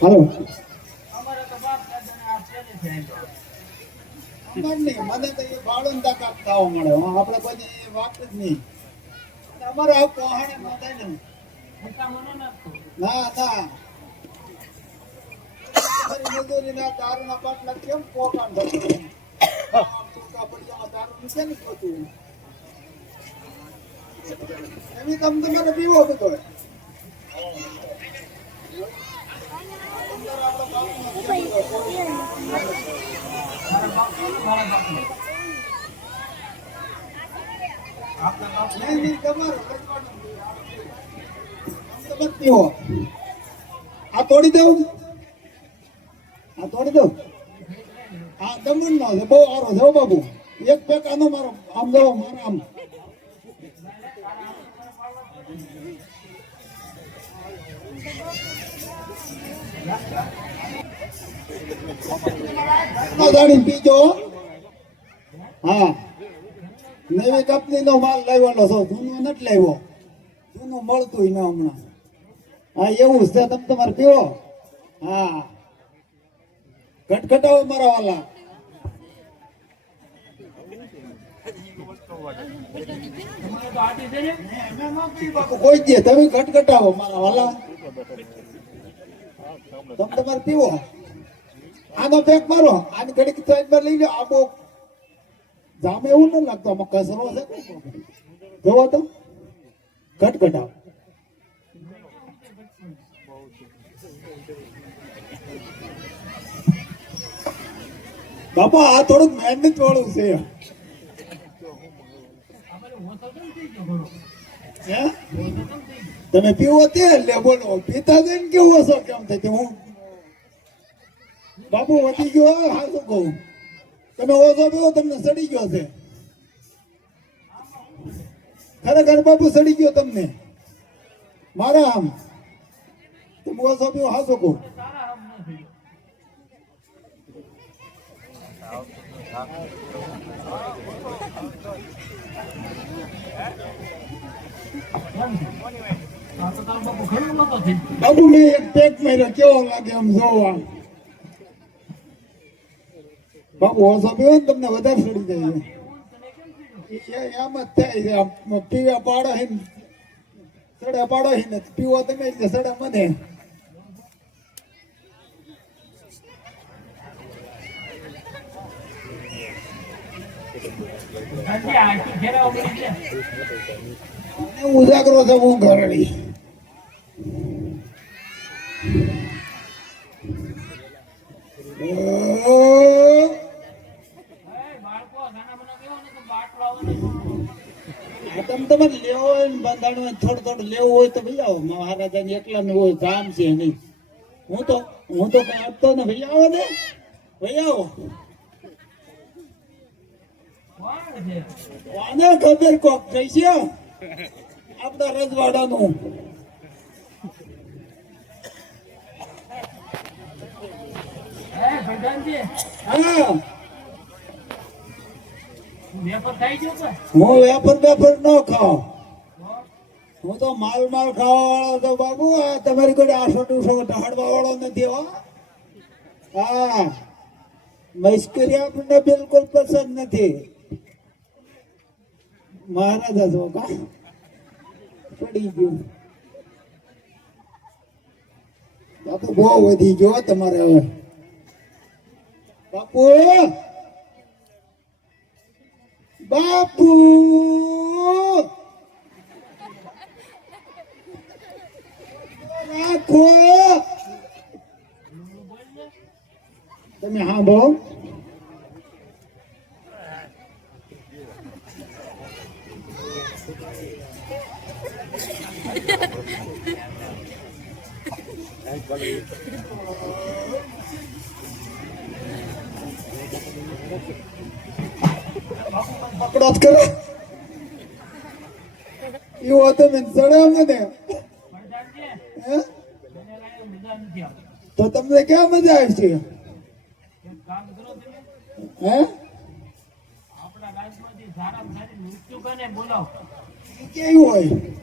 હાલો અમાર નહીં, મને તો એ બાળોને તાકાત થવા મળે. આપણે કોઈ એ વાત જ નહીં. અમારે આ ન થાય ને ના. ના મજૂરીના દારૂના બાટલા કેમ પોકાણ થતું? દારૂ નીચે નહીં થતું. પીવો તો પીવો આ તોડી દઉં આ તોડી દઉં આ દમણ નો છે બહુ સારો છે બાબુ. એક પેક આનો મારો આમ જાઓ મારા આમ. નો પીજો. હા. નવી કંપની નો માલ લાવવાનો છો. જૂનો નથી લાવ્યો. જૂનું મળતું ન હમણાં. હા, એવું છે. તમે તમારે પીવો. હા. ખટખટાવો મારા વાલા. તમે ખટખટાવો મારા વાલા. તમે તમારે પીવો. આનો પેક મારો. આની ઘડીક સાઈડમાં લઈ લો આ બહુ જામે એવું ન લાગતો. આમાં કસરો છે જોવો તો. ખટખટાવો બાપા, આ થોડુંક મહેનત વાળું છે? તમે પીવો તે? લે બોલો. પીતા જઈને કેવું હશો કેમ થાય? હું બાપુ વધી ગયો હા શું કહું? તમે ઓછો પીવો તમને સડી ગયો છે. ખરેખર બાપુ સડી ગયો તમને. મારા આમ. તમે ઓછો પીવો હા શું કહું? બાપુ મેં એક પેક માર્યો કેવો લાગે આમ જોવા? ઓછો પીવો ને તમને વધારે સડી જાય એમ જ થાય છે પીવા પાડો હે ને સડે પાડો હે ને પીવો તમે સડે મને ઉજાગરો છે હું ઘરડી ઓ આ તમ તમારે લેવો હોય ને બાંધાણું થોડું થોડું લેવું હોય તો ભાઈ આવો. મહારાજાને એકલા ને હોય કામ છે નહીં. હું તો હું તો કઈ આપતો ને ભાઈ આવો ને. ભાઈ આવો. આને ખબર કોક કઈ છે? આપણા રજવાડાનું. હા. થઈ હું વેપર વેપર ન ખાઉં. હું તો માલ માલ ખાવા વાળો તો બાબુ. આ તમારી કોઈ આસો ટુસો ઢાળવા વાળો નથી હો. હા. મસ્કરી આપણને બિલકુલ પસંદ નથી. મહારાજ હતો કા? પડી ગયું. બાપુ બહુ વધી ગયો તમારે હવે. બાપુ! બાપુ રાખો તમે સાંભળો પકડો જ કરો. એવો તમે ચડાવ મને ને. તો તમને ક્યાં મજા આવે છે? હે? કેવું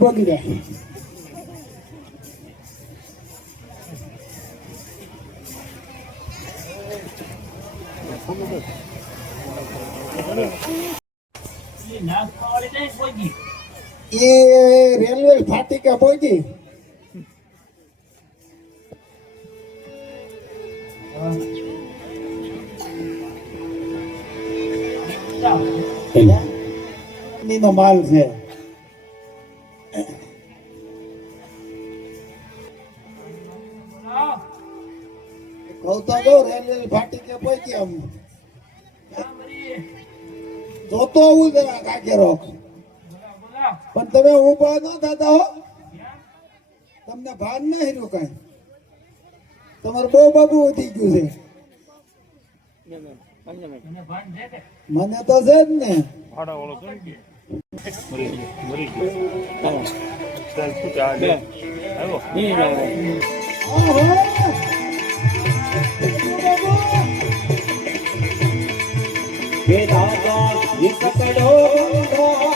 બગડ્યા એ રેલવે ફાટિકા પહોંચી નો માલ છે. કહું તો રેલવે ફાટી કે પહોંચી આમ ક્યાં મરી જોતો હું જરા કાકેરો પણ તમે હું ન થતા હો. તમને ભાન ના હીરું કઈ. તમારે બહુ બાબુ વધી ગયું છે. મને તો છે જ ને. આહા! राजा निकटो